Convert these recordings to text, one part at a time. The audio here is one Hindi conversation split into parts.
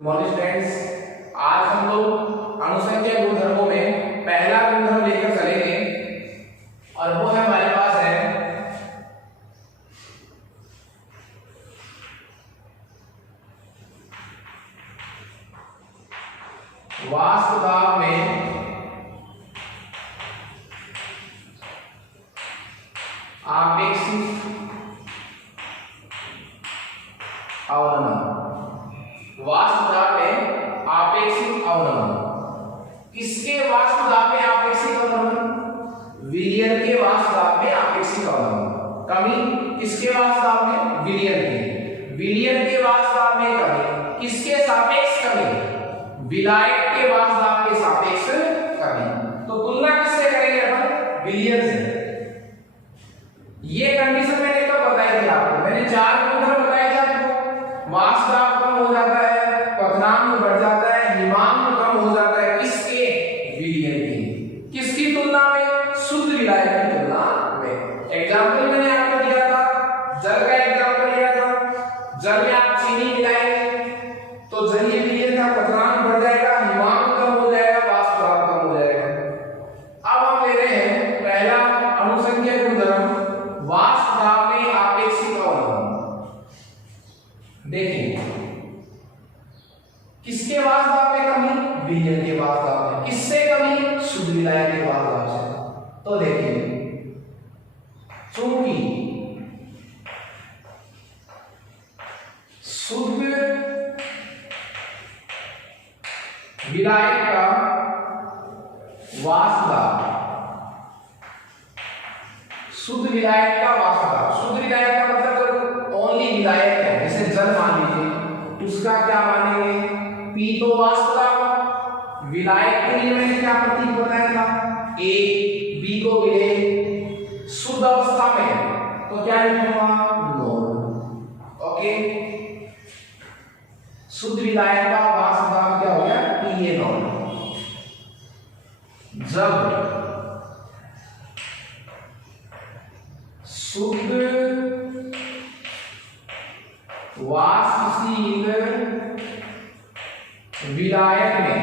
मॉर्निंग स्टूडेंट्स, आज हम लोग अनुसंख्या गुणधर्मों में पहला गुणधर्म लेकर चलेंगे और वो है हमारे पास है वास्तुदाब में आपेक्षिक अवनमन। वास्तुदाब में आपेक्षिक अवनमन। किसके वास्तुदाब में आपेक्षिक अवनमन? विलियन के वास्तुदाब में आपेक्षिक अवनमन। कमी किसके वास्तुदाब में? विलियन के। विलियन के वास्तुदाब में कमी किसके सापेक्ष? कमी विलायक के वास्तुदाब के सापेक्ष कमी। तो तुलना किससे करेंगे अपन? विलियन से। ये कंडीशन मैंने कब बताई थी आपको? मैंने 4 गुणधर्म बताए थे आपको। वास्तुदाब कम हो जाता है, पतनांक बढ़ जाता है, हिमांक कम हो जाता है। किसके? विलियन की। किसकी तुलना में? शुद्ध विलायक की तुलना में। एग्जांपल मैंने आपको दिया था, जल का एग्जांपल लिया था। जल में आप चीनी मिलाएंगे तो जलीय विलियन का पतनांक बढ़ जाएगा, हिमांक कम हो जाएगा, वास्तुदाब कम हो जाएगा। अब हम ले रहे हैं पहला अनुसंख्या गुणधर्म, वास्तुदाब में आपेक्षिक अवनमन। देखिए किसके वास्तुदाब में कमी? विलियन के वास्तुदाब में। किससे कमी? शुद्ध विलायक के वास्तुदाब से। तो देखिए चूंकि शुद्ध विलायक का वास्तुदाब, शुद्ध विलायक का वास्तुदाब, शुद्ध विलायक का मतलब ओनली विलायक है, जैसे जल मान लीजिए, उसका क्या मानेंगे? पी तो वास्तुदाब। विलायक के लिए मैंने क्या प्रतीक बताया था? ए बी को मिले शुद्ध अवस्था में तो क्या लिखूंगा? नॉन। ओके, शुद्ध विलायक का वास्तुदाब क्या हो गया? P a non. जब शुद्ध वाष्पशील विलायक में,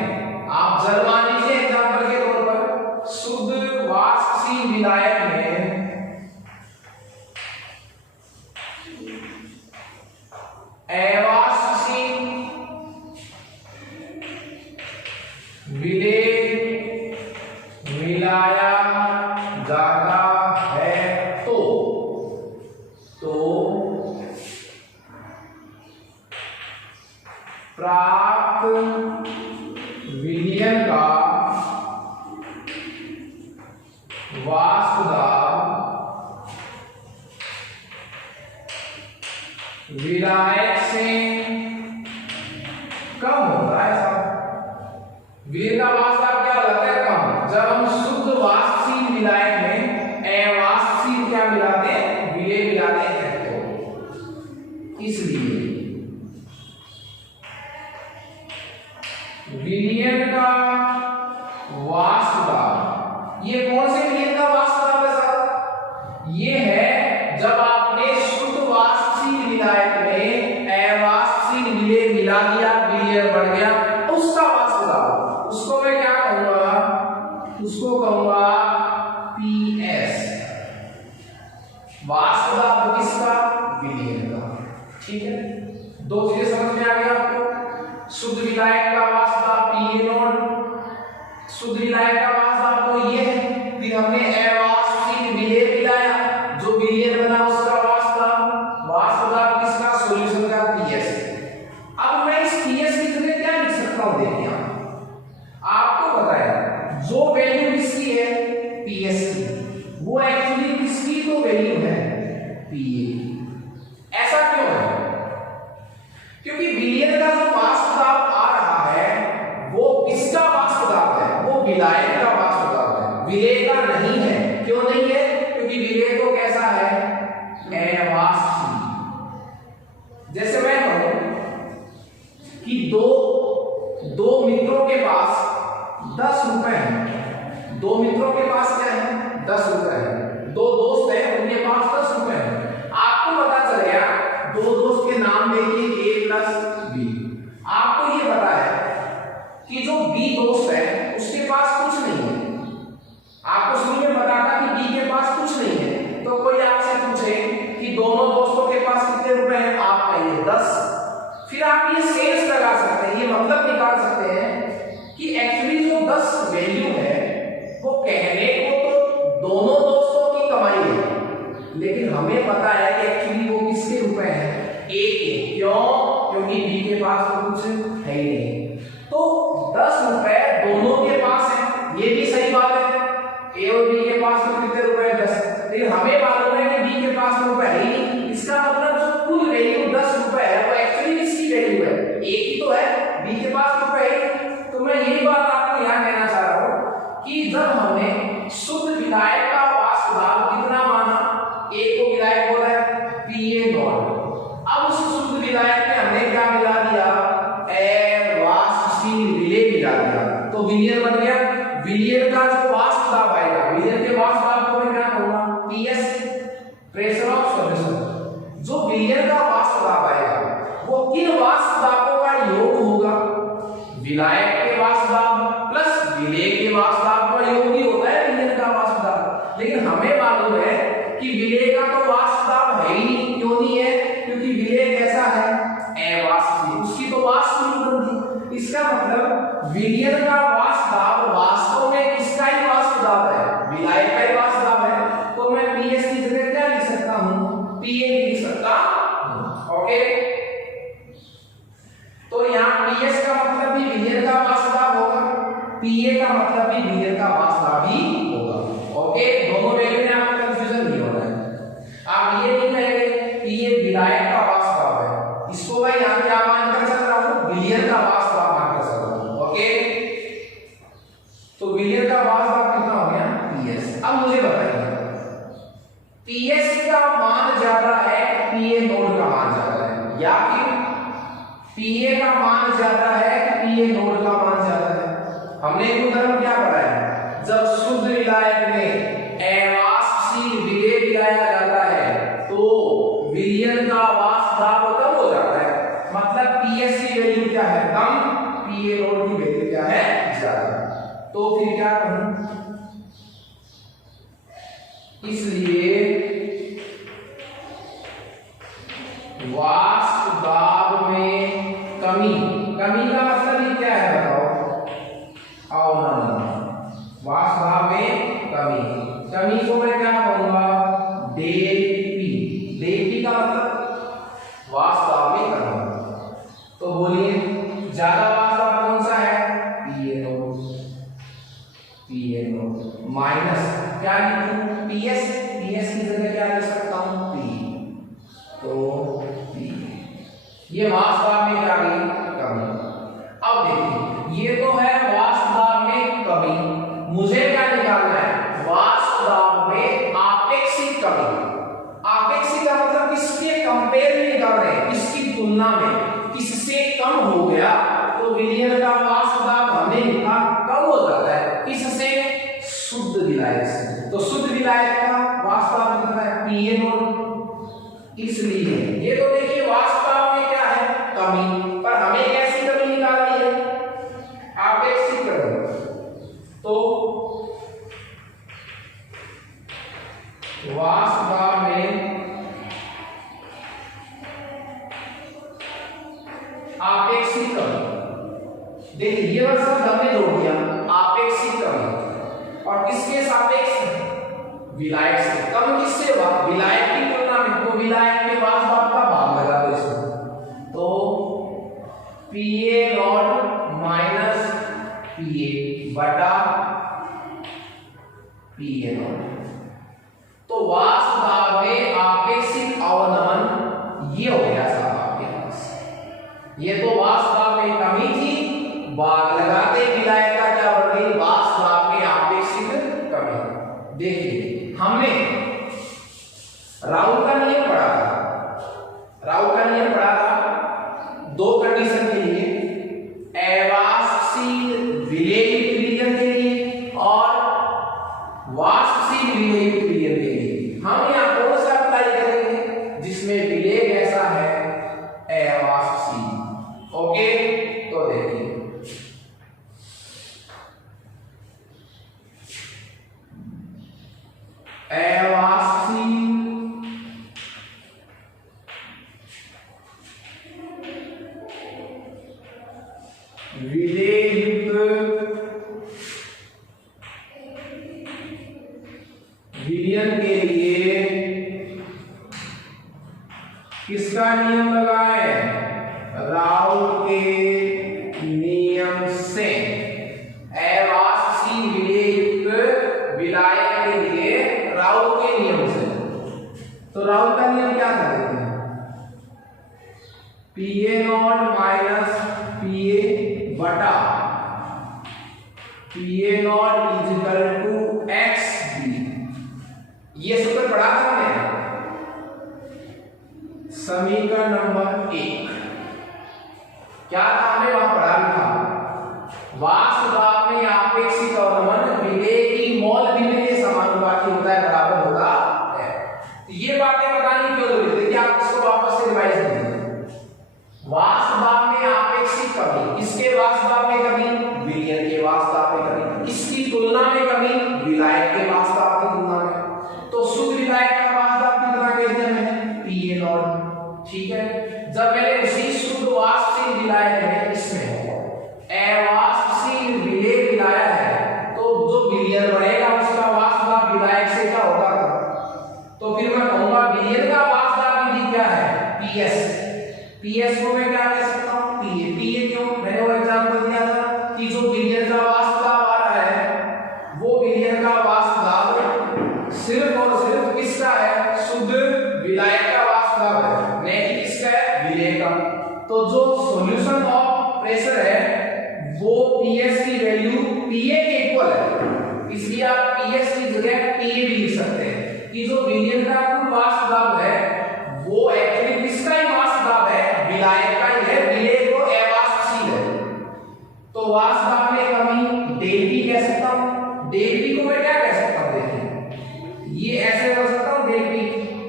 आप जल मान लीजिए एग्जांपल के तौर पर, शुद्ध वाष्पशील विलायक में अवाष्पशील विलेय मिलाया जाता है तो प्राप्त विलियन का वास्तुदाब विलायक से कम होता है। साहब विलियन का वास्तुदाब क्या होता है? कम। जब हम शुद्ध वाष्पशील विलायक में अवाष्पशील क्या मिलाते हैं? विलेय मिलाते हैं। तो इसलिए विलियन का वास्तुदाब, ये कौन से विलियन का वास्तुदाब है साहब? ये है जब आपने शुद्ध वाष्पशील विलायक में अवाष्पशील विलेय मिला दिया, विलियन बढ़ गया, उसका वास्तुदाब। उसको मैं क्या कहूंगा? उसको कहूंगा पीएस। वास्तुदाब किसका? विलियन का। ठीक है, दो चीजें समझ में आ गई आपको। शुद्ध विलायक का वास्तुदाब पी ए नॉट, शुद्ध विलायक का वास्तुदाब तो ये है। फिर हमने अवाष्पशील विलेय मिलाया, जो विलियन बना उसका वास्तुदाब। वास्तुदाब किसका? सॉल्यूशन का पीएस। अब मैं इस पीएस की जगह क्या लिख सकता हूं? देखिए आपको पता है जो वैल्यू किसकी है? पीएस की, वो एक्चुअली किसकी तो वैल्यू है? पीए की। ऐसा क्यों है? क्योंकि विलियन का जो वास्तुदाब आ रहा है वो किसका वास्तुदाब है? वो विलायक का वास्तुदाब है, विलेय का नहीं है। क्यों नहीं है? क्योंकि विलेय तो कैसा है? अवाष्पशील। जैसे मैं कहूं कि दो मित्रों के पास 10 रुपए हैं। दो मित्रों के पास क्या है? 10 रुपए है। दो दोस्त हैं, उनके पास 10 रुपए है। आपको पता चल गया, दो दोस्त के नाम देखिए A + B। आपको ये कि जो बी दोस्त है उसके पास कुछ नहीं है। आपको शुरू में पता था कि बी के पास कुछ नहीं है, तो कोई आपसे पूछे कि दोनों दोस्तों के पास कितने रुपए हैं, आप कहेंगे 10। फिर आप ये सेल्स लगा सकते हैं, ये मतलब निकाल सकते हैं कि एक्चुअली जो 10 वैल्यू है वो कहने को तो दोनों दोस्तों की कमाई है, लेकिन हमें पता है कि एक्चुअली वो किसके रुपए हैं, ए के। क्यों? क्योंकि बी के पास तो कुछ है ही नहीं। तो 10 रुपए दोनों के पास है, ये भी सही बात है। ए और बी के पास तो कितने रुपए हैं, 10। लेकिन हमें मालूम है कि बी के पास रुपए है ही नहीं। इसका मतलब जो कुल वैल्यू 10 रुपए है वो एक्चुअली इसकी वैल्यू है, ए की तो है, बी के पास रुपए है। तो मैं यही बात आपको यहाँ कहना चाह रहा हूँ कि जब हमने शुद्ध विलायक का वाष्प दाब कितना माना, ए को विलायक बोला है Pa0। अब उस शुद्ध विलायक में हमने क्या मिला दिया, वाष्पशील विलेय मिला दिया, तो विलियन बन गया। विलियन का जो वाष्प दाब आएगा, विलियन के वाष्प दाब को मैं क्या कहूंगा, PS, प्रेशर ऑफ सॉल्यूशन। जो विलियन का वाष्प दाब आएगा वो किन वाष्प दाबों का योग होगा, विलायक के वाष्प दाब प्लस विलेय के वाष्प दाब का योग ही होता है विलियन का वाष्प दाब। लेकिन हमें मालूम है कि विलेय का तो वाष्प दाब है ही नहीं। क्यों नहीं है? क्योंकि विलेय कैसा है, अवाष्पशील, उसकी तो वाष्प नहीं बनती। इसका मतलब विलियन का वाष्प दाब वास्तव में किसका ही वाष्प दाब है, विलायक का ही वाष्प दाब है। तो मैं PS की जगह क्या लिख सकता हूं, PA लिख सकता हूं। ओके, तो यहाँ PS का मतलब भी विलियन का वाष्प दाब होगा, PA का मतलब भी विलियन का वाष्प दाब ही होगा। ओके, दोनों वैल्यू में आपको कंफ्यूजन नहीं होना है। आप ये नहीं कहेंगे कि ये विलायक का वाष्प दाब है, इसको मैं यहाँ क्या मानकर चल रहा हूँ, विलियन का वाष्प दाब मानकर चल रहा हूँ। ओके, तो विलियन का वाष्प दाब कितना हो गया, PS। अब मुझे बताइए PS का मान ज्यादा है, Pa0 का मान ज्यादा है, या फिर Pa का मान ज्यादा है कि Pa0 का मान ज्यादा है? हमने एक उदाहरण क्या पढ़ा है, जब शुद्ध विलायक में अवाष्पशील विलेय मिलाया जाता है तो विलियन का वाष्प दाब कम हो जाता है। मतलब PS की वैल्यू क्या है, कम, Pa0 की वैल्यू क्या है, ज्यादा। तो फिर क्या करूं, इसलिए वाष्प दाब में कमी, कमी का मतलब ये क्या है बताओ, अवनमन। वाष्प दाब में कमी, कमी को मैं क्या कहूंगा, डेल P। डेल P का मतलब वाष्प दाब में कमी। तो बोलिए ज्यादा वाष्प दाब कौन सा है, Pa0। Pa0 माइनस क्या लिखूं, PS, PS की जगह क्या लिख सकता हूं, P। तो ये वाष्प दाब में क्या गई, कमी। अब देखिए ये तो है वाष्प दाब में कमी, मुझे क्या निकालना है, वाष्प दाब में आपेक्षिक कमी। आपेक्षिक का मतलब किसके कंपेयर में निकाल रहे हैं, किसकी तुलना में, किससे कम हो गया। तो विलियन का वाष्प दाब हमने लिखा कम हो जाता है, किससे, शुद्ध विलायक से। तो शुद्ध विलायक का वाष्प दाब कितना है, Pa0। इसलिए ये तो देखिए वाष्प दाब में क्या है, कमी, पर हमें कैसी कमी निकालनी है, आपेक्षिक कमी। तो वाष्प दाब में आपेक्षिक कमी, देखिए ये वर्ड शब्द हमने जोड़ दिया, आपेक्षिक कमी। और किसके सापेक्ष, विलायक से। कम किससे हुआ, विलायक की तुलना में। तो विलायक के वाष्प दाब का भाग लगा दो इसमें, तो Pa0 माइनस Pa बटा Pa0। तो वाष्प दाब में आपेक्षिक अवनमन ये हो गया साहब आपके पास। ये तो वाष्प दाब में कमी थी, भाग लगाते विलायक का क्या बढ़ गई, वाष्प दाब में आपेक्षिक कमी। देखिए हमने राउल का नियम पढ़ा था, राउल का नियम पढ़ा था दो कंडीशन के लिए, अवाष्पशील विलेययुक्त विलियन के लिए और वाष्पशील विलेययुक्त विलियन के लिए। हम यहाँ कौन सा अप्लाई करेंगे, जिसमें विलेय कैसा है, अवाष्पशील। ओके, विलयन के लिए किसका नियम लगा है? राउल के नियम से। अवाष्पशील विलययुक्त विलायक के लिए राउल के नियम से। तो राउल का नियम क्या था देखते हैं, Pa0 माइनस Pa बटा Pa0 इजिकल टू XB। ये सूत्र पढ़ा था हमने समीकरण नंबर 1। क्या था हमने वहां पढ़ा था, वाष्प दाब में आपेक्षिक अवनमन विलेय की मोल भिन्न के समानुपाती होता है, बराबर होता है। ये बातें बतानी क्यों जरूरी है, देखिए आप इसको वापस से रिवाइज कीजिए। वाष्प दाब में आपेक्षिक कमी, किसके वाष्प दाब में कमी? विलयन के वाष्प दाब में कमी। इसकी तुलना में कमी विलायक के वाष्प दाब की तुलना में। तो शुद्ध विलायक का वाष्प दाब कितना कह दिया मैंने? Pa0। ठीक है, जब मैंने उसी शुद्ध वाष्पशील विलायक है इसमें अवाष्पशील विलेय मिलाया है, तो जो विलयन बढ़ेगा उसका वाष्प दाब विलायक से क्या होगा? तो फिर मैं कहूंगा विलयन का वाष्प दाब विधि क्या है? PS को मैं क्या कह सकता हूं? Pa। क्यों? मैंने वो एग्जांपल दिया था कि जो विलयन का वाष्प दाब आ रहा है वो विलयन का वाष्प दाब सिर्फ और सिर्फ किसका है? शुद्ध विलायक का वाष्प दाब है, नहीं कि किसका है? विलेय का। तो जो सॉल्यूशन ऑफ प्रेशर है वो PS की वैल्यू Pa के इक्वल है, इसलिए आप PS की जगह Pa भी लिख सकते हैं कि जो विलयन का कुल वाष्प दाब है वो एक्चुअली किसका ही वाष्प दाब है? विलायक का ही है, विलेय तो अवाष्पशील है। तो वाष्प दाब में कमी डेल P कह सकता हूं। डेल P को मैं क्या कह सकता हूं? देखिए ये ऐसे कर सकता हूं, डेल P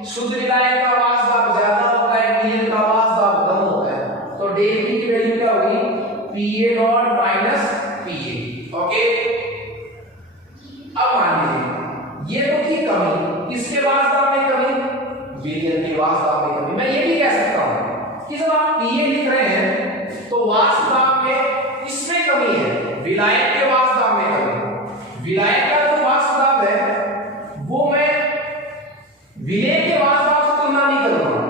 शुद्ध विलायक का वाष्प दाब ज्यादा होता है, विलयन का वाष्प दाब कम होता है, तो डेल P की वैल्यू क्या होगी? Pa0 minus Pa। ओके, अब मान लीजिए ये तो थी कमी, किसके वाष्प दाब में कमी? विलयन के वाष्प दाब में कमी। मैं ये भी कह सकता हूं कि जब आप Pa लिख रहे हैं तो वाष्प दाब में किसमें कमी है? विलायक के वाष्प दाब में कमी। विलायक का जो वाष्प दाब है वो मैं विलेय के वाष्प दाब से तुलना नहीं करूंगा।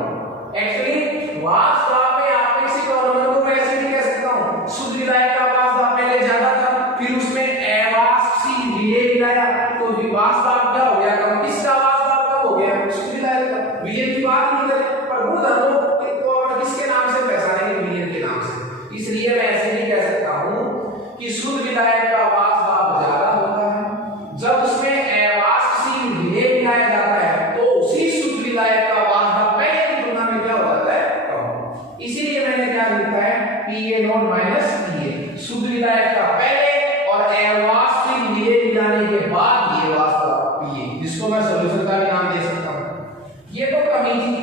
एक्चुअली वाष्प दाब में आपेक्षिक अवनमन को मैं ऐसे भी कह सकता हूं, शुद्ध विलायक का वाष्प दाब पहले ज्यादा था, फिर उसमें अवाष्पशील विलेय मिलाया तो वाष्प दाब क्या हो गया? कम। किसका वाष्प दाब कम हो गया? शुद्ध विलायक का। विलयन की बात नहीं करें, पर गुणधर्मों को किसके नाम से पहचानेंगे? विलयन के नाम से। इसलिए मैं ऐसे नहीं कह सकता हूं कि शुद्ध विलायक का वाष्प दाब ज्यादा होता है, जब उसमें अवाष्पशील विलेय मिलाया जाता है तो उसी शुद्ध विलायक का वाष्प दाब पहले की तुलना में क्या हो जाता है? कम। इसीलिए मैंने क्या लिखा है? Pa0 माइनस Pa, शुद्ध विलायक का पहले और अवाष्पशील विलेय मिलाने के बाद ये वाष्प दाब Pa, जिसको मैं सॉल्यूशन का भी नाम दे सकता हूं। ये तो कमी थी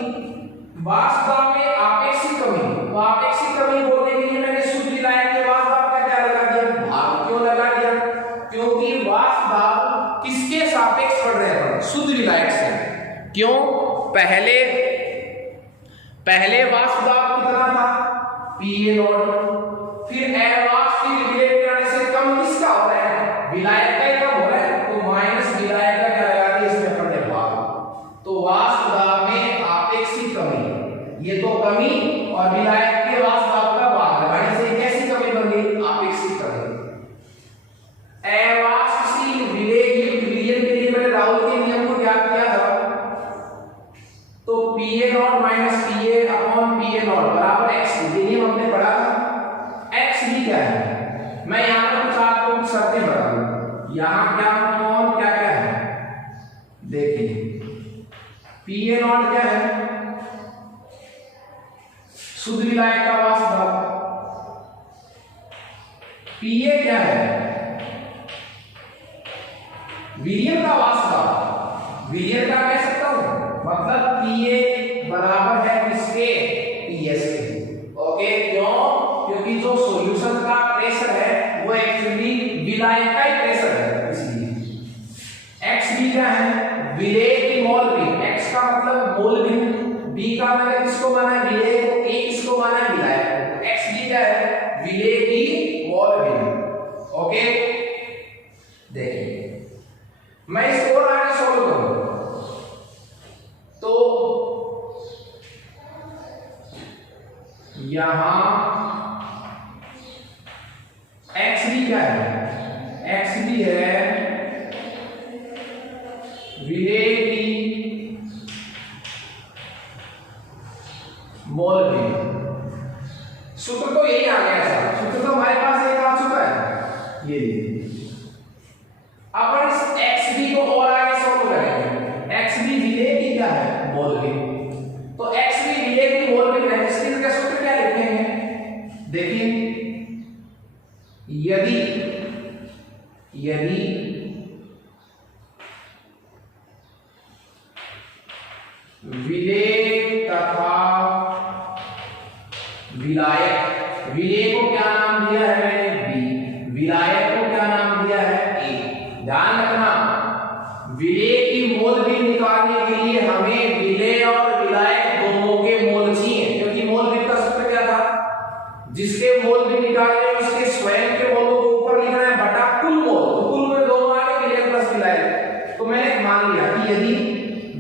वाष्प दाब में आपेक्षिक कमी। तो आपेक्षिक कमी बोलने के लिए मैंने शुद्ध विलायक के वाष्प दाब का क्या लगा दिया? भाग। क्यों लगा दिया? क्योंकि वाष्प दाब किसके सापेक्ष बढ़ रहे हैं? शुद्ध विलायक से। क्यों? पहले वाष्प दाब कितना था? Pa0, फिर अवाष्पशील विलेय मिलाने से कम किसका हो रहा है? विलायक का ही कम हो रहा है, तो माइनस विलायक का क्या लगा दिया इसमें अपने भाग। तो वाष्प दाब में आपेक्षिक कमी, ये तो कमी और विलायक के वाष्प दाब का भाग लगाने से कैसी कमी बन गई? आपेक्षिक कमी। अवाष्पशील विलेययुक्त विलयन के लिए मैंने राउल के नियम को याद किया था, तो Pa0 minus Pa upon Pa0 बराबर XB। ये नियम हमने पढ़ा था। XB क्या है? मैं यहां पर कुछ आपको कुछ शर्तें बता दूं। यहां क्या कौन क्या क्या है देखिए। Pa0 क्या है? शुद्ध विलायक का वाष्प दाब। Pa क्या है? विलयन का वाष्प दाब। विलयन का कह सकता हूं, मतलब Pa बराबर है किसके? PS के। ओके, क्यों? क्योंकि जो सॉल्यूशन का प्रेशर है वो एक्चुअली विलायक का ही प्रेशर है, इसलिए। XB क्या है? विलेय की मोल भी। X का मतलब मोल भी, B का मैंने किसको माना है? विलेय को, A किसको माना है? विलायक को। XB क्या है? विलेय की मोल भिन्न। ओके, देखिए मैं इसको और आगे सॉल्व करूं तो यहां XB क्या है? XB है विलेय की मोल भिन्न। सूत्र तो यही आ गया सर, सूत्र तो हमारे पास एक आ चुका है, ये अपन इस XB को और आगे सॉल्व करेंगे। XB विलेय की क्या है? मोल भिन्न। तो XB विलेय की मोल भिन्न है, इसके लिए सूत्र क्या लिखेंगे? देखिए यदि विलेय तथा विलायक, विलेय को क्या नाम दिया है मैंने? बी, विलायक को क्या नाम दिया है? ए। ध्यान रखना, विलेय की मोल भिन्न निकालने के लिए हमें विलेय और विलायक दोनों के मोल चाहिए, क्योंकि मोल भिन्न का सूत्र क्या था? जिसके मोल भिन्न निकालने उसके स्वयं के मोलों को ऊपर लिखना है बटा कुल मोल, तो कुल में दोनों आ गए, विलेय प्लस विलायक। तो मैंने मान लिया कि यदि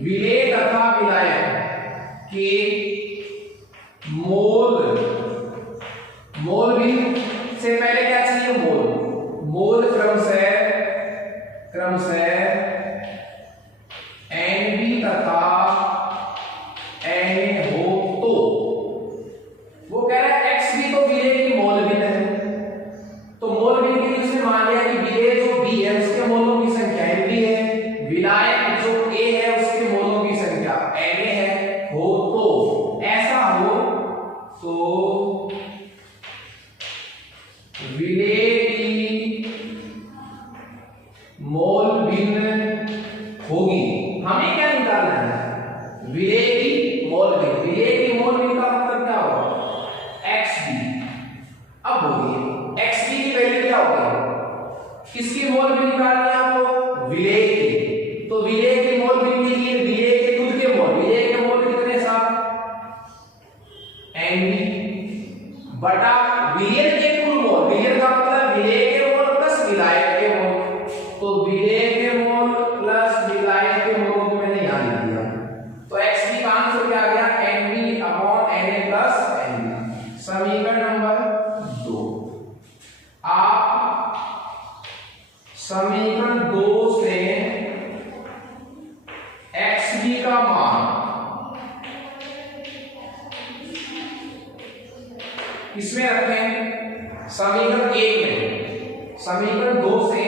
विलेय तथा विलायक के मोल भिन्न से पहले क्या चाहिए? मोल क्रमशः NB तथा Na हो तो वो कह रहा है XB तो विलेय की मोल भिन्न है, तो मोल भिन्न के लिए उसने मान लिया कि विलेय जो B है उसके मोलों की संख्या NB है, विलायक जो A है उसके मोलों की संख्या Na है। हो तो ऐसा हो तो विलेय की मोल भिन्न होगी। हमें क्या निकालना है? विलेय की मोल भिन्न। विलेय की मोल भिन्न का मतलब क्या होगा? XB। अब होगी XB की वैल्यू क्या होगी? किसकी मोल भिन्न निकालनी है आपको? विलेय की। तो विलेय की मोल भिन्न के लिए विलेय के खुद के मोल, विलेय के मोल कितने साहब? NB बटा विलेय के कुल मोल। विलेय का मतलब विलेय के मोल प्लस विलायक के मोल, तो विलेय के मोल प्लस विलायक के मोल को मैंने यहां लिख दिया। तो XB का आंसर क्या आ गया? NB upon Na plus NB। समीकरण नंबर 2। आप समीकरण 2 से XB का मान इसमें रखें समीकरण 1 में, समीकरण 2 से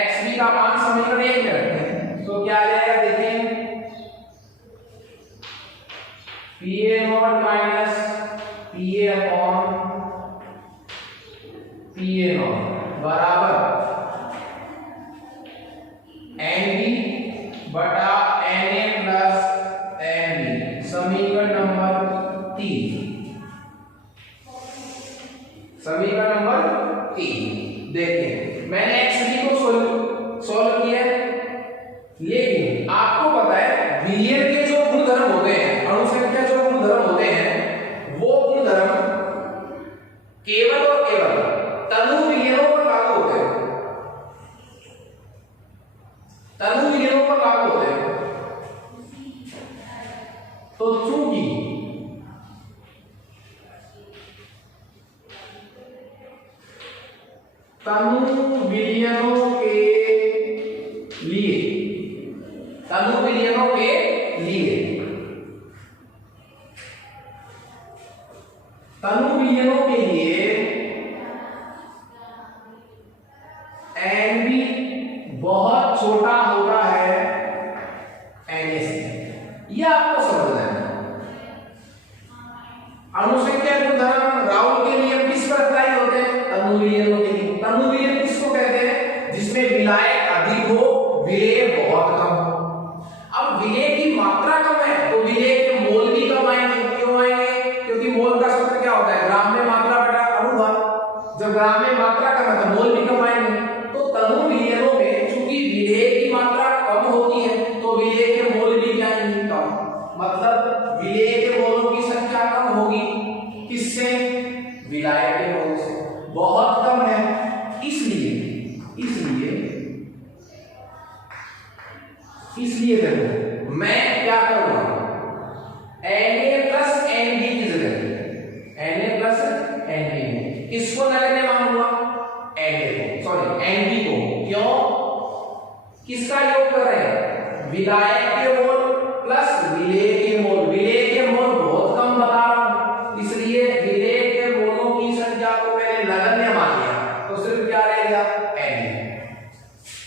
XB का मान समीकरण 1 में रखें तो क्या आ जाएगा? देखें PA0 minus PA upon PA0 बराबर NB बटा Na प्लस NB। समीकरण नंबर 3, समीकरण नंबर 3। देखिए मैंने XB को सोल्व किया, लेकिन आपको पता है विलेय के जो गुणधर्म होते हैं, अणु संख्या जो गुणधर्म होते हैं, वो गुणधर्म केवल और केवल तनु विलेयों पर लागू होते हैं, तनु विलेयों पर लागू होते हैं। तो चूंकि तनु विलयनों के लिए, तनु विलयनों के लिए, तनु विलयनों के लिए NB बहुत छोटा होता है Na से। यह आपको समझना है। अणुसंख्या गुणधर्म राउल के नियम किस पर अप्लाई होते हैं? तनु विलयनों के लिए। तनु विलयन किसको कहते हैं? जिसमें विलायक अधिक हो, विलेय बहुत कम हो। अब विलेय की मात्रा कम है तो विलेय के मोल भी कम आएंगे। क्यों आएंगे? क्योंकि मोल का सूत्र क्या होता है? ग्राम में मात्रा बटा अणुभार। जब ग्राम में मात्रा कम है तो मोल भी कम आएंगे। तो तनु विलयनों में चूंकि विलेय की मात्रा कम होती है तो विलेय के मोल भी क्या नहीं कम, मतलब विलेय के मोलों की संख्या कम होगी। किससे? विलायक के मोल से। बहुत कम है इसलिए देखो मैं क्या करूंगा, Na प्लस Nb की जगह Na प्लस Nb किसको नगण्य मानूंगा, Na को, सॉरी Nb को। क्यों, किसका योग कर रहे हैं, विलायक के मोल प्लस विलेय के मोल। विलेय के मोल बहुत कम बता रहा हूं, इसलिए विलेय के मोलों की संख्या को मैंने नगण्य मान लिया, तो सिर्फ क्या रहेगा, Na।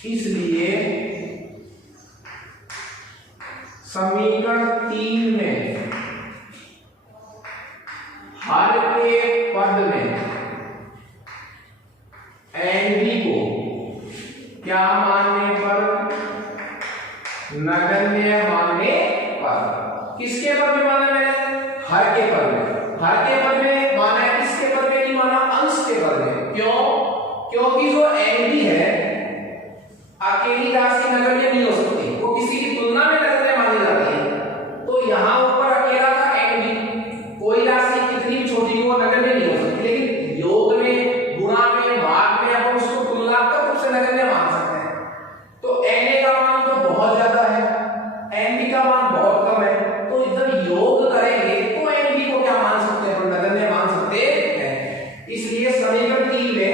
इसलिए समीकरण 3 में हर के पद में Nb को क्या मानने पर, नगण्य मानने पर। किसके पद में माना मैंने, हर के पद में। हर के पद में माना है, किसके पद में नहीं माना, अंश के पद में। क्यों, क्योंकि जो Nb है अकेली राशि नगण्य नहीं हो सकती, वो किसी की तुलना में नगण्य मानी जाती है। तो यहां ऊपर अकेला था Nb, कोई राशि कितनी भी छोटी हो नगण्य नहीं हो सकती, लेकिन योग में, गुणा में, भाग में अपन उसको तुलनात्मक रूप से नगण्य मान सकते हैं। तो Na का मान तो बहुत ज्यादा है, Nb का मान बहुत कम है, तो जब योग करेंगे तो Nb को क्या मान सकते हैं, नगण्य मान सकते हैं। इसलिए समीकरण 3 में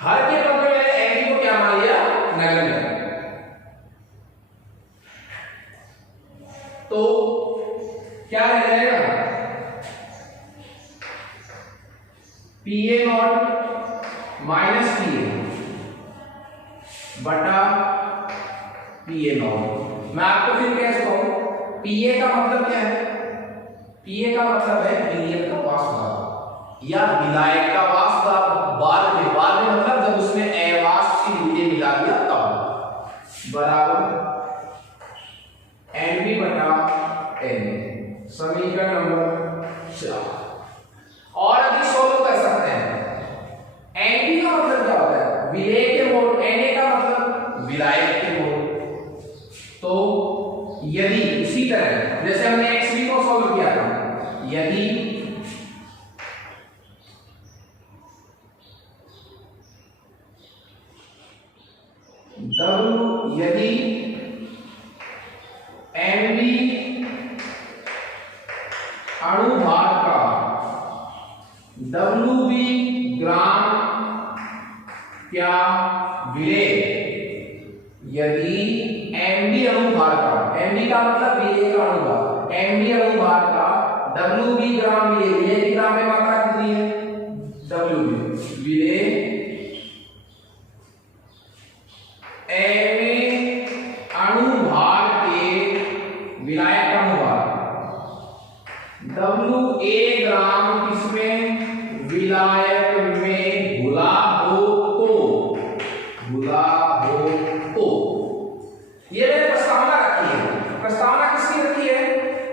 हर के पद में Nb को क्या मान लिया, नगण्य। तो क्या रह जाएगा, Pa नॉट माइनस Pa बटा Pa नॉट। मैं आपको फिर कह सकता हूं Pa का मतलब क्या है, Pa का मतलब है विलयन का वाष्प या विलायक का वाष्प। बाद में मतलब जब उसने अवाष्प से विलय मिला दिया तब, बराबर Nb बटा Na। समीकरण नंबर 4। और अधिक सोल्व कर सकते हैं। Nb का मतलब क्या होता है, विलेय के मोल, Na का मतलब विलायक के मोल। तो यदि इसी तरह जैसे हमने Xb को सोल्व किया था, यदि यदि Nb अणुभार का Wb ग्राम क्या विलेय, यदि Nb अणुभार का, Nb का मतलब विलेय का अणुभार, Nb अणुभार का Wb ग्राम विलेय, विलेय की ग्राम में मात्रा कितनी है, Wb विलेय अणुभार के विलायक अणुभार Wa ग्राम किसमें, विलायक में घुला हो तो ये मैंने प्रस्तावना रखी है। प्रस्तावना किसकी रखी है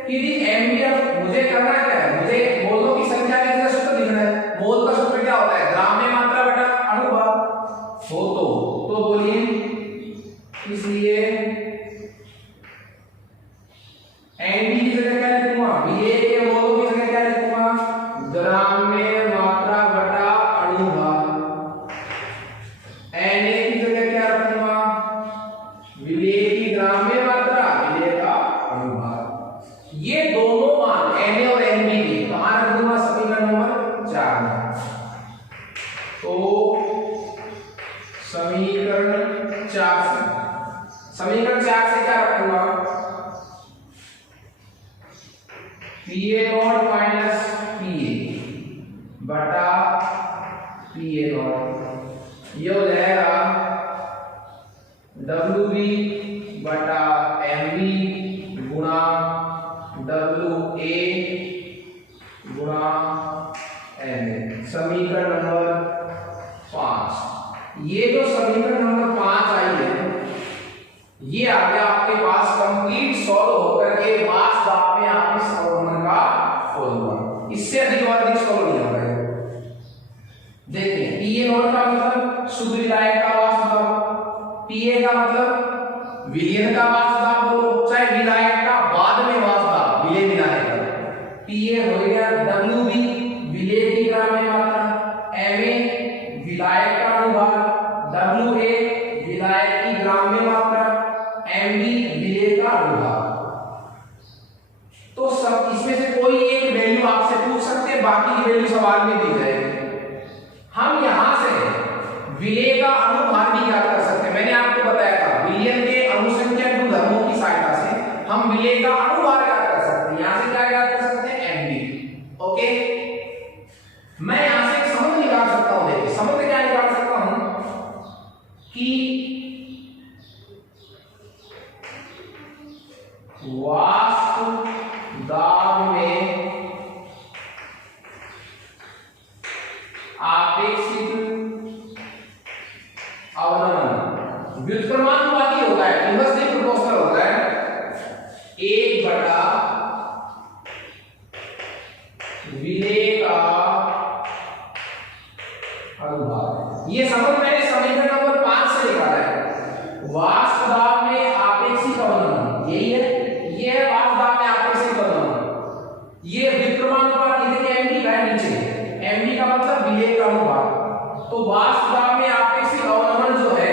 कि Nb, मुझे करना क्या है, मुझे मोलों की संख्या का सूत्र लिखना है। मोल का सूत्र क्या होता है, ग्राम में मात्रा बटा अणुभार हो तो बोलिए, इसलिए Nb की जगह क्या लिखूंगा, विलेय के मोलों की जगह क्या लिखूंगा, ग्राम में मात्रा बटा अणुभार। Na की जगह क्या रखूंगा, विलेय की ग्राम में मात्रा, विलेय का अणुभार। ये दोनों मान Na और Nb के कहां रख दूंगा, समीकरण नंबर 4 में। तो समीकरण 4 से क्या रखूंगा, Pa नॉट माइनस Pa बटा Pa नॉट, ये हो जाएगा Wb बटा Mb गुणा Wa गुणा Na। समीकरण नंबर 5। ये जो समीकरण नंबर 5 आई है, ये आ गया आपके पास कंप्लीट सॉल्व होकर के वाष्प दाब में आपके समीकरण का फॉर्मूला। इससे अधिक और अधिक सॉल्व नहीं होगा। देखिए Pa नॉट का मतलब शुद्ध विलायक का वाष्प दाब, Pa का मतलब विलयन का वाष्प दाब, बोलो चाहे विलायक का बाद में वाष्प दाब, विलय मिलाने का। Pa हो गया Wb विलय की ग्राम में मात्रा, Ma विलायक का अणुभार, Wa विलायक की ग्राम में मात्रा, आपेक्षिक अवनमन व्युत्क्रमानुपाती होता है, इनवर्सली प्रोपोर्शनल होता है 1 विलेय का अनुभाग। ये समझ मैंने समीकरण नंबर 5 से निकाला है। वाष्प दाब में आपेक्षिक अवनमन यही है, ये है वाष्प दाब में आपेक्षिक अवनमन। ये व्युत्क्रमानुपात देखिए एमडी का है नीचे, एमडी का मतलब विलेय का अनुभाग। तो वाष्प दाब में आपेक्षिक अवनमन जो है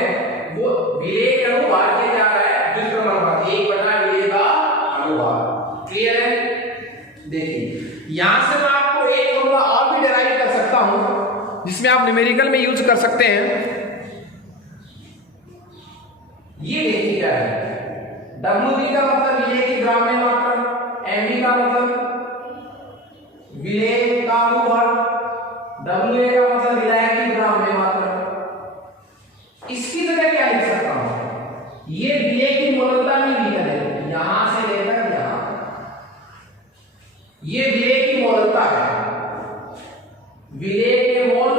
वो विलेय के अनुभाग के क्या है, व्युत्क्रमानुपात 1 विलेय का अनुभाग। क्लियर है? देखिए यहां से मैं आपको एक फॉर्मूला और भी डिराइव कर सकता हूं जिसमें आप न्यूमेरिकल में यूज कर सकते हैं। ये देखिए क्या है, WB का मतलब विलेय की ग्राम में मात्रा, MB का मतलब विलेय का अनुभाग, WA का मतलब विलेय की ग्राम में मात्रा। इसकी जगह क्या लिख सकता हूं, ये विलेय की मोलरता नहीं लिखा है, यहां से लेकर यहां ये विलेय की मोलरता है। विलेय के मोल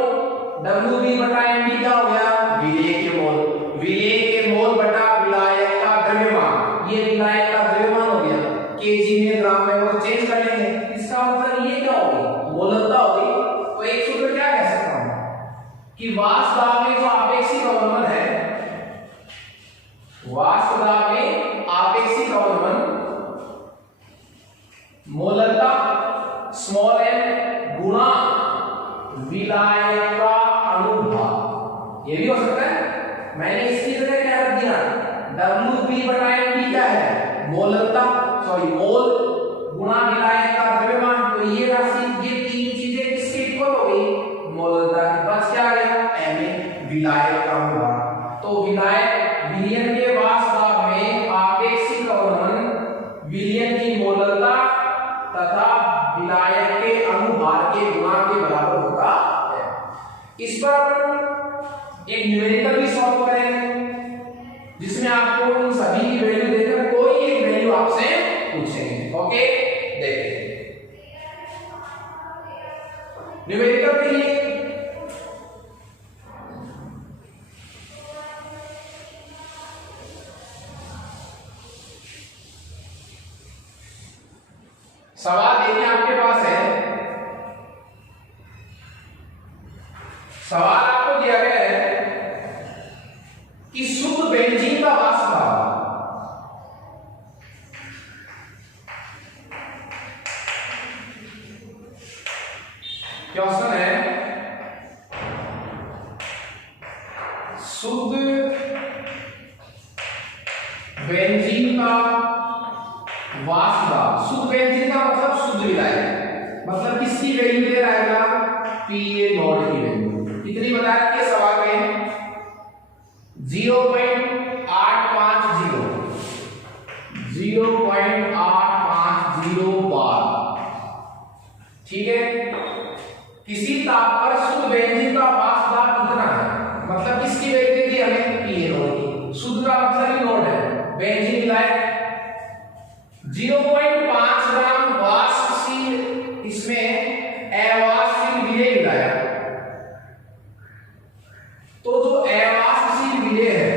WB बटा MB क्या हो गया, विलेय के मोल, विलेय के मोल बटा विलायक का द्रव्यमान, ये विलायक का द्रव्यमान हो गया, केजी में ग्राम में वो चेंज कर लेंगे। इसका मतलब ये क्या होगी, मोलरता होगी। तो एक सूत्र क्या कह सकता हूं कि वाष्प दाब में जो आपेक्षिक अवनमन है, वाष्प दाब में आपेक्षिक अवनमन मोलरता स्मॉल m गुणा विलायक का अनुभाग, ये भी हो सकता है। मैंने इसकी जगह क्या रख दिया, WB बटा MB क्या है, मोलरता, सॉरी मोल गुणा विलायक का द्रव्यमान। तो ये राशि, ये तीन चीजें किसके इक्वल हो गई, मोलरता की। बस क्या आ गया, Ma विलायक का अनुभाग। तो विलायक विलयन के वाष्प दाब में आपेक्षिक अवनमन विलयन की मोलरता तथा विलायक के अनुभार के गुणा के बराबर होता है। इस पर एक न्यूमेरिकल भी सॉल्व करेंगे जिसमें आपको उन सभी की वैल्यू देकर कोई एक वैल्यू आपसे पूछेंगे। ओके, देखिए न्यूमेरिकल के लिए सवाल देखिए आपके पास है, सवाल आपको दिया गया है कि शुद्ध बेंजीन का वाष्प दाब, क्वेश्चन है शुद्ध बेंजीन का वाष्प दाब। शुद्ध बेंजीन का मतलब शुद्ध विलायक, मतलब किसकी वैल्यू दे रहा है, PA0 की वैल्यू कितनी बता रखी है सवाल में, 0.850 बार। ठीक है, किसी ताप पर शुद्ध बेंजीन का वाष्प दाब कितना है, मतलब किसकी वैल्यू दी थी हमें, PA0 की। शुद्ध का मतलब ही नोट है, बेंजीन विलायक 0.5 ग्राम वाष्पशील, इसमें अवाष्पशील विलेय मिलाया। तो जो अवाष्पशील विलेय है,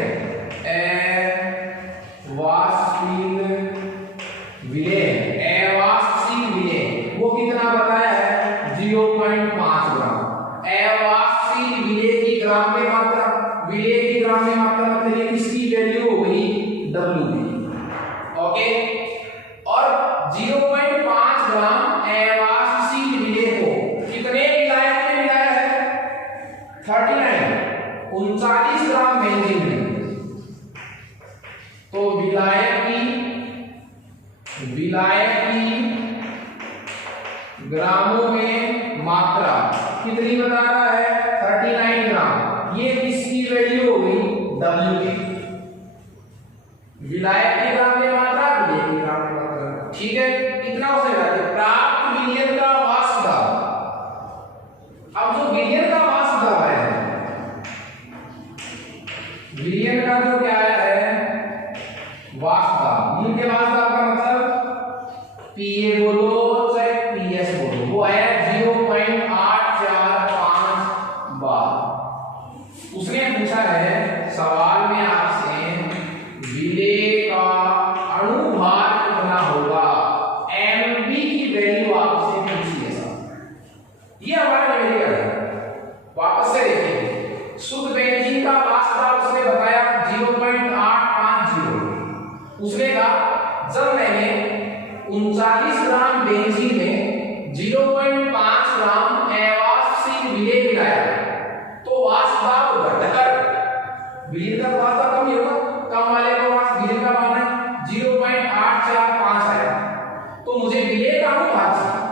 अवाष्पशील विलेय वो कितना बताया है, 0.5 ग्राम। अवाष्पशील विलेय की ग्राम में मात्रा, विलेय की ग्राम में मात्रा मतलब ये किसकी वैल्यू हो गई, WB। ओके, और 0.5 ग्राम अवाष्पशील विलेय को कितने विलायक में मिलाया है, 39 ग्राम बेंजीन में। तो विलायक की ग्रामों में मात्रा कितनी बता रहा है, 39 ग्राम। ये किसकी वैल्यू हो गई, W की। विलायक के ग्राम में मात्रा, विलेय के ग्राम में मात्रा। ठीक है, इतना हो जाएगा। प्राप्त विलयन का वाष्प दाब, अब जो विलयन का वाष्प दाब है, विलयन का जो क्या है वाष्प दाब, इनके वाष्प दाब का मतलब PA बोलो चाहे PS बोलो, वो है 0.845 ये विलायक, तो वाष्प दाब घटकर विलीन का वाष्प दाब कम ही होगा, कम वाले को वाष्प विलीन का मान है 0.845 आया, तो मुझे विलेय का अनुपात चाहिए।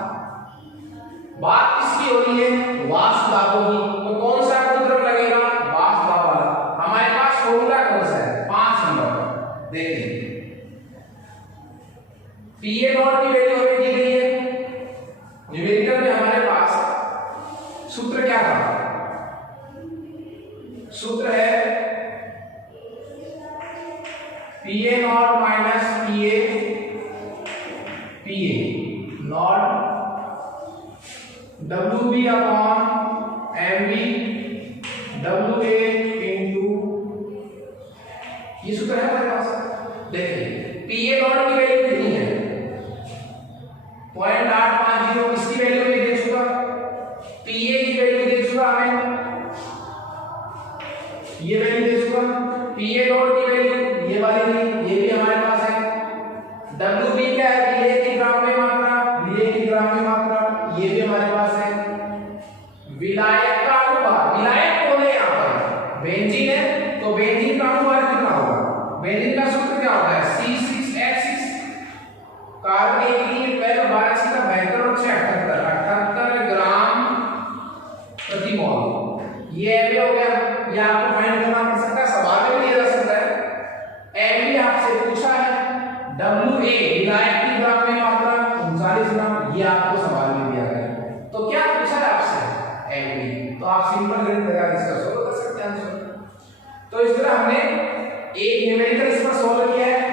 बात किसकी हो रही है? वाष्प दाबों की। तो कौन सा गुणधर्म लगेगा? वाष्प दाब वाला। हमारे पास फॉर्मूला कौन सा है? 5 नंबर। देखिए पीए नॉट की वैल्यू हमें दी गई है, न्यूमेरिकल में हमारे पास सूत्र क्या था? सूत्र है PA naught minus PA, PA naught W B upon M B W A into, ये सूत्र है हमारे पास। देखिए पीए नॉट की वैल्यू कितनी है? 0.850, इसकी वैल्यू भी दे चुका, पीए की वैल्यू दे चुका हमें, ये वैल्यू दे चुका, पीए नॉट की वैल्यू ये वाली नहीं, ये भी हमारे पास है। डब्ल्यू बी क्या है? विलेय की ग्राम में मात्रा, विलेय की ग्राम में मात्रा, ये भी हमारे पास है। विलायक का अनुपात, विलायक कौन है यहाँ पर? बेंजीन है, तो बेंजीन का अनुपात कितना होगा? बेंजीन का सूत्र क्या होता है? C6H6, कार्बन एक के लिए पहले 12 का 72 और 78 ग्राम प्रति मोल। ये एमए हो गया, ये आपको फाइंड करना पड़ सकता है, सवाल में भी दिया जा सकता है। एमए आपसे पूछा है, डब्ल्यूए विलायक की ग्राम में मात्रा 39 ग्राम, ये आपको सवाल में दिया गया है। तो क्या पूछा है आपसे? एमए, तो आप सिंपल गणित लगा इसका सोल्व कर सकते हैं आंसर। तो इस तरह हमने एक न्यूमेरिकल इस पर सोल्व किया है।